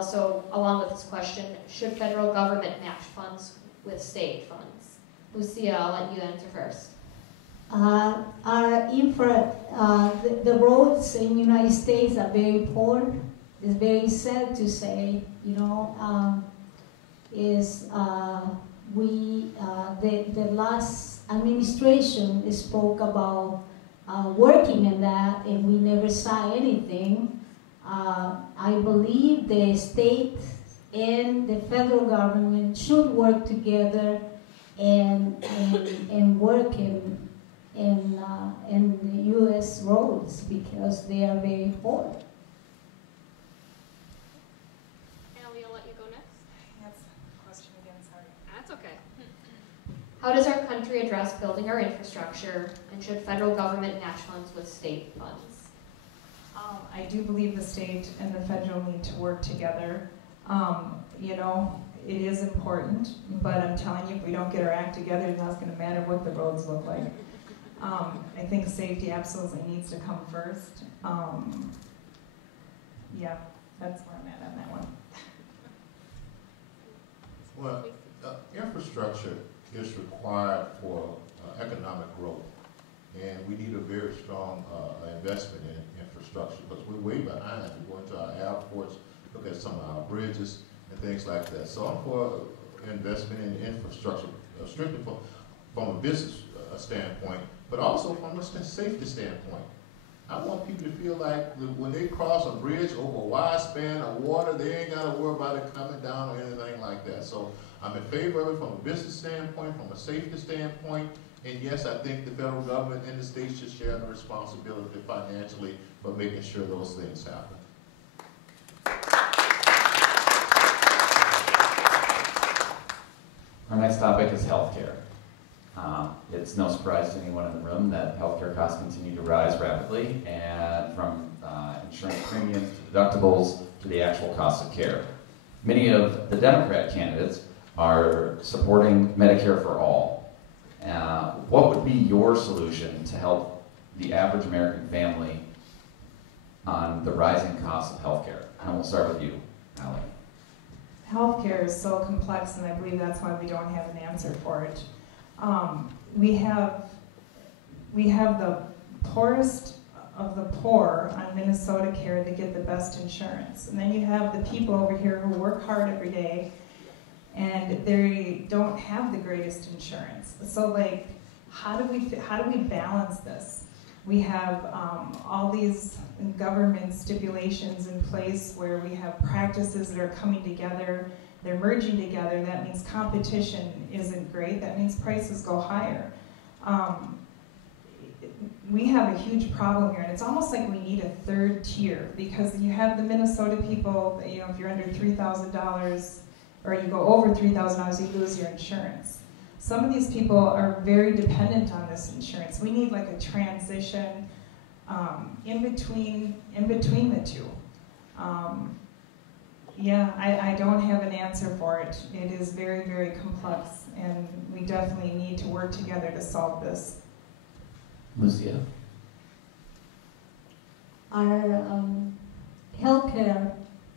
also, along with this question, should federal government match funds with state funds? Lucia, I'll let you answer first. The roads in the United States are very poor. It's very sad to say, you know, the last administration spoke about working in that, and we never saw anything. I believe the state and the federal government should work together and work in the U.S. roads because they are very poor. Allie, I'll let you go next. That's a question again, sorry. That's okay. How does our country address building our infrastructure, and should federal government match funds with state funds? I do believe the state and the federal need to work together. You know, it is important, but I'm telling you, if we don't get our act together, it's not going to matter what the roads look like. I think safety absolutely needs to come first. Yeah, that's where I'm at on that one. Well, infrastructure is required for economic growth, and we need a very strong investment in infrastructure because we're way behind. We go into our airports, look at some of our bridges and things like that. So I'm for investment in infrastructure, strictly from a business standpoint, but also from a safety standpoint. I want people to feel like when they cross a bridge over a wide span of water, they ain't got to worry about it coming down or anything like that. So I'm in favor of it from a business standpoint, from a safety standpoint, and yes, I think the federal government and the states should share the responsibility financially for making sure those things happen. Our next topic is healthcare. It's no surprise to anyone in the room that healthcare costs continue to rise rapidly, and from insurance premiums to deductibles to the actual cost of care. Many of the Democrat candidates are supporting Medicare for all. What would be your solution to help the average American family on the rising costs of healthcare? And we'll start with you, Allie. Healthcare is so complex, and I believe that's why we don't have an answer for it. We have the poorest of the poor on Minnesota Care that get the best insurance, and then you have the people over here who work hard every day, and they don't have the greatest insurance. So, like, how do we balance this? We have all these government stipulations in place where we have practices that are coming together, they're merging together. That means competition isn't great. That means prices go higher. We have a huge problem here, and it's almost like we need a third tier, because you have the Minnesota people, you know, if you're under $3,000 or you go over $3,000, you lose your insurance. Some of these people are very dependent on this insurance. We need like a transition in between the two. Yeah, I don't have an answer for it. It is very, very complex, and we definitely need to work together to solve this. Lucia? Our healthcare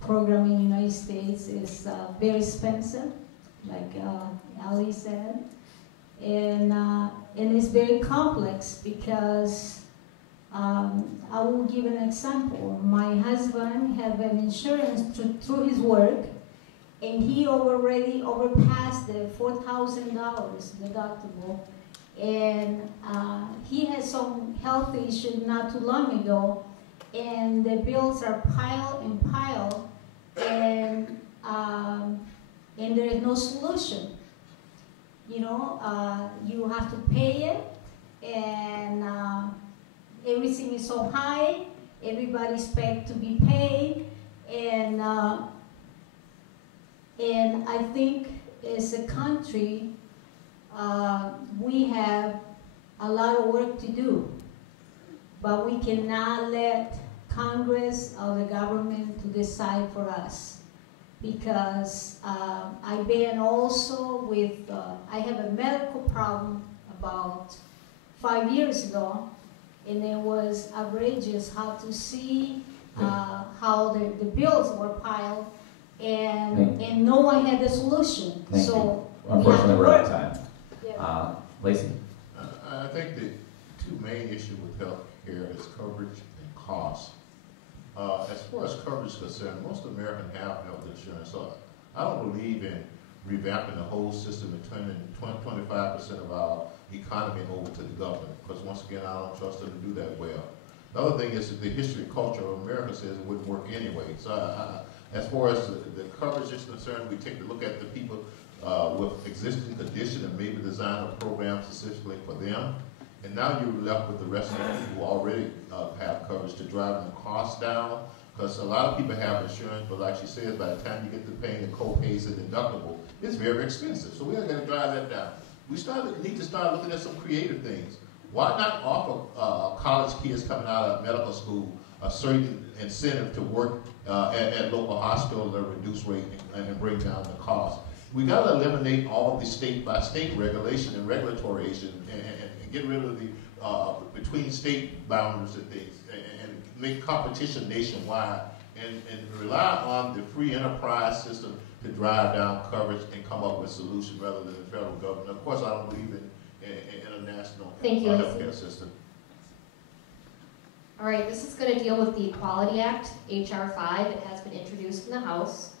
program in the United States is very expensive, like Ali said, and it's very complex because I will give an example. My husband had an insurance through his work, and he already overpassed the $4,000 deductible, and he had some health issue not too long ago, and the bills are piled and piled, and there is no solution. You know, you have to pay it, and everything is so high. Everybody expects to be paid, and I think as a country, we have a lot of work to do, but we cannot let Congress or the government to decide for us, because I've been also with, I have a medical problem about 5 years ago, and it was outrageous how to see how the bills were piled, and no one had a solution. Thank So Unfortunately, we're out of time. yeah. Lacey? I think the two main issues with health care is coverage and cost. As far as coverage is concerned, most Americans have health insurance, so I don't believe in revamping the whole system and turning 25% of our economy over to the government, because once again, I don't trust them to do that well. The other thing is that the history and culture of America says it wouldn't work anyway. So as far as the coverage is concerned, we take a look at the people with existing condition and maybe design a program specifically for them. And now you're left with the rest of the people who already have coverage to drive the costs down. Because a lot of people have insurance, but like she said, by the time you get to paying the co-pays and deductible, it's very expensive. So we're going to drive that down. We need to start looking at some creative things. Why not offer college kids coming out of medical school a certain incentive to work at local hospitals at a reduced rate and bring down the cost? We got to eliminate all of the state-by-state regulation and regulatory issues and get rid of the between state boundaries and things and make competition nationwide and rely on the free enterprise system to drive down coverage and come up with solutions rather than the federal government. Of course, I don't believe in international healthcare system. All right, this is going to deal with the Equality Act, H.R. 5. It has been introduced in the House.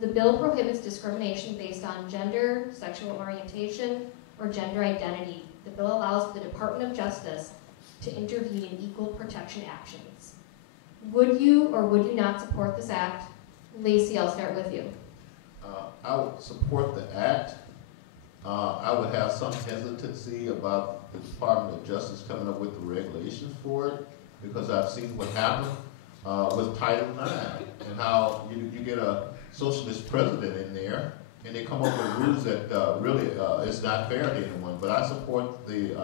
The bill prohibits discrimination based on gender, sexual orientation, or gender identity. The bill allows the Department of Justice to intervene in equal protection actions. Would you or would you not support this act? Lacey, I'll start with you. I would support the act. I would have some hesitancy about the Department of Justice coming up with the regulations for it, because I've seen what happened with Title IX and how you get a socialist president in there and they come up with rules that really is not fair to anyone. But I support the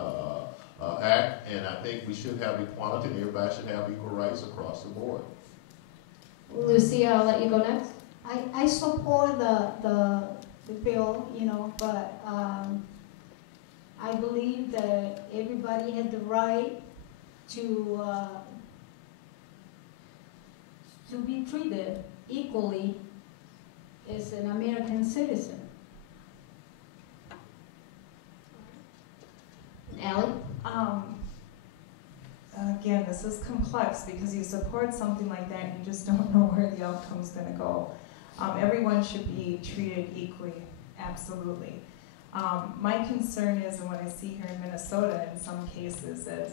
act, and I think we should have equality and everybody should have equal rights across the board. Lucia, I'll let you go next. I support the bill, but I believe that everybody had the right to be treated equally as an American citizen. Allie? Again, this is complex because you support something like that and you just don't know where the outcome's going to go. Everyone should be treated equally, absolutely. My concern is, and what I see here in Minnesota in some cases, is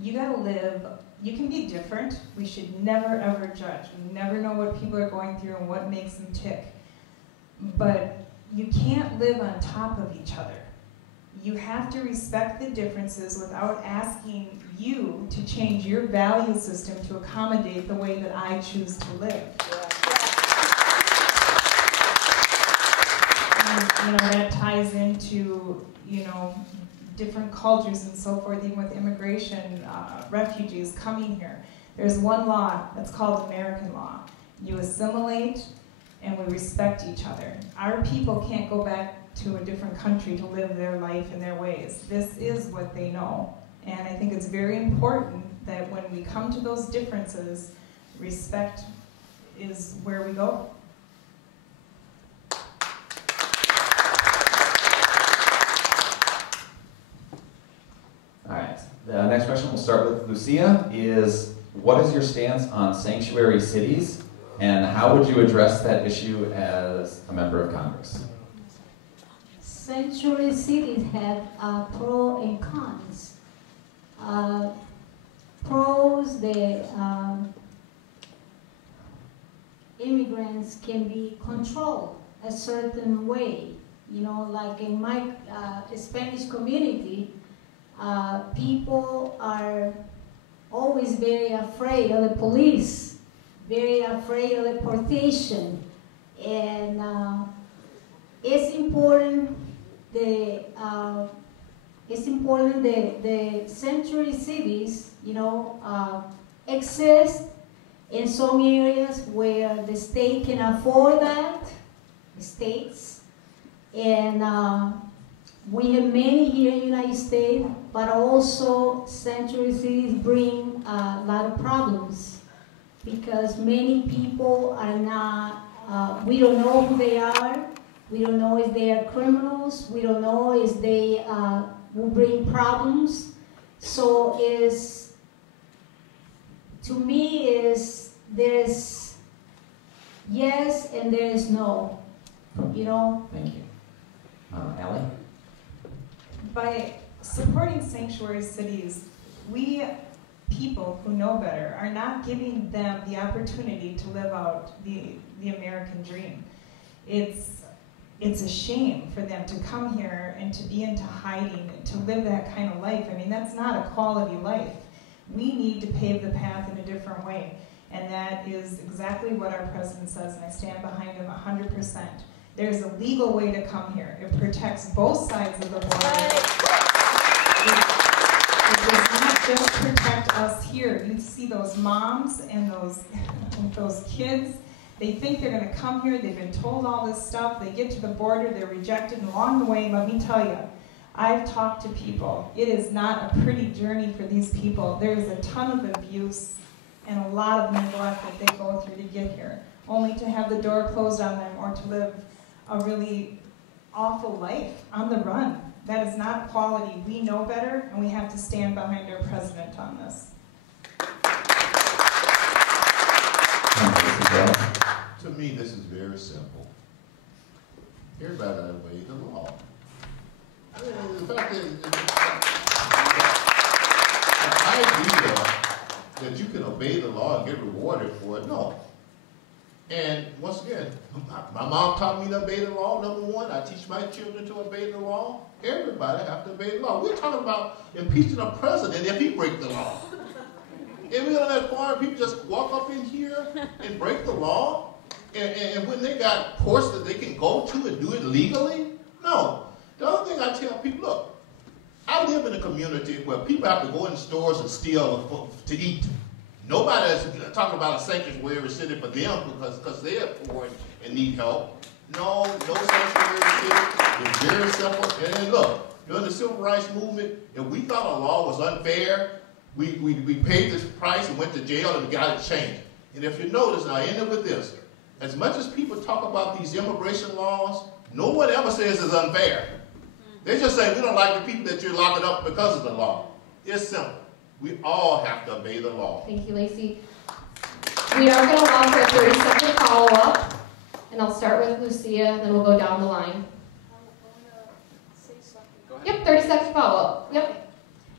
you gotta live, you can be different. We should never ever judge. We never know what people are going through and what makes them tick. But you can't live on top of each other. You have to respect the differences without asking you to change your value system to accommodate the way that I choose to live. And, that ties into, different cultures and so forth, even with immigration, refugees coming here. There's one law that's called American law. You assimilate and we respect each other. Our people can't go back to a different country to live their life in their ways. This is what they know. And I think it's very important that when we come to those differences, respect is where we go. All right. The next question, we'll start with Lucia, is what is your stance on sanctuary cities, and how would you address that issue as a member of Congress? Sanctuary cities have pros and cons. Pros, the immigrants can be controlled a certain way. Like in my Spanish community, people are always very afraid of the police, very afraid of deportation, and it's important the sanctuary cities, exist in some areas where the state can afford that, states, and we have many here in the United States, but also sanctuary cities bring a lot of problems because many people are not We don't know who they are. We don't know if they are criminals. We don't know if they will bring problems. So to me, there's yes and there's no, you know? Thank you. Allie? By supporting sanctuary cities, we people who know better are not giving them the opportunity to live out the American dream. It's a shame for them to come here and to be into hiding, to live that kind of life. I mean, that's not a quality life. We need to pave the path in a different way. And that is exactly what our president says, and I stand behind him 100%. There's a legal way to come here. It protects both sides of the border. It does not just protect us here. You see those moms and those kids. They think they're going to come here. They've been told all this stuff. They get to the border. They're rejected. And along the way, let me tell you, I've talked to people. It is not a pretty journey for these people. There is a ton of abuse and a lot of neglect that they go through to get here, only to have the door closed on them or to live a really awful life on the run. That is not quality. We know better, and we have to stand behind our president on this. To me, this is very simple. Everybody obeys the law. The fact is, the idea that you can obey the law and get rewarded for it, no. And once again, my mom taught me to obey the law, number one. I teach my children to obey the law. Everybody have to obey the law. We're talking about impeaching a president if he breaks the law. And we don't let foreign people just walk up in here and break the law. And when they got courts that they can go to and do it legally, no. The other thing I tell people, look, I live in a community where people have to go in stores and steal to eat. Nobody is talking about a sanctuary city for them because they're poor and need help. No sanctuary city. It's very simple. And look, during the Civil Rights Movement, if we thought a law was unfair, we paid this price and went to jail and got it changed. And if you notice, and I end up with this, as much as people talk about these immigration laws, no one ever says it's unfair. They just say, we don't like the people that you're locking up because of the law. It's simple. We all have to obey the law. Thank you, Lacey. We are going to allow for a 30-second follow-up, and I'll start with Lucia, then we'll go down the line. Yep, 30-second follow-up. Yep.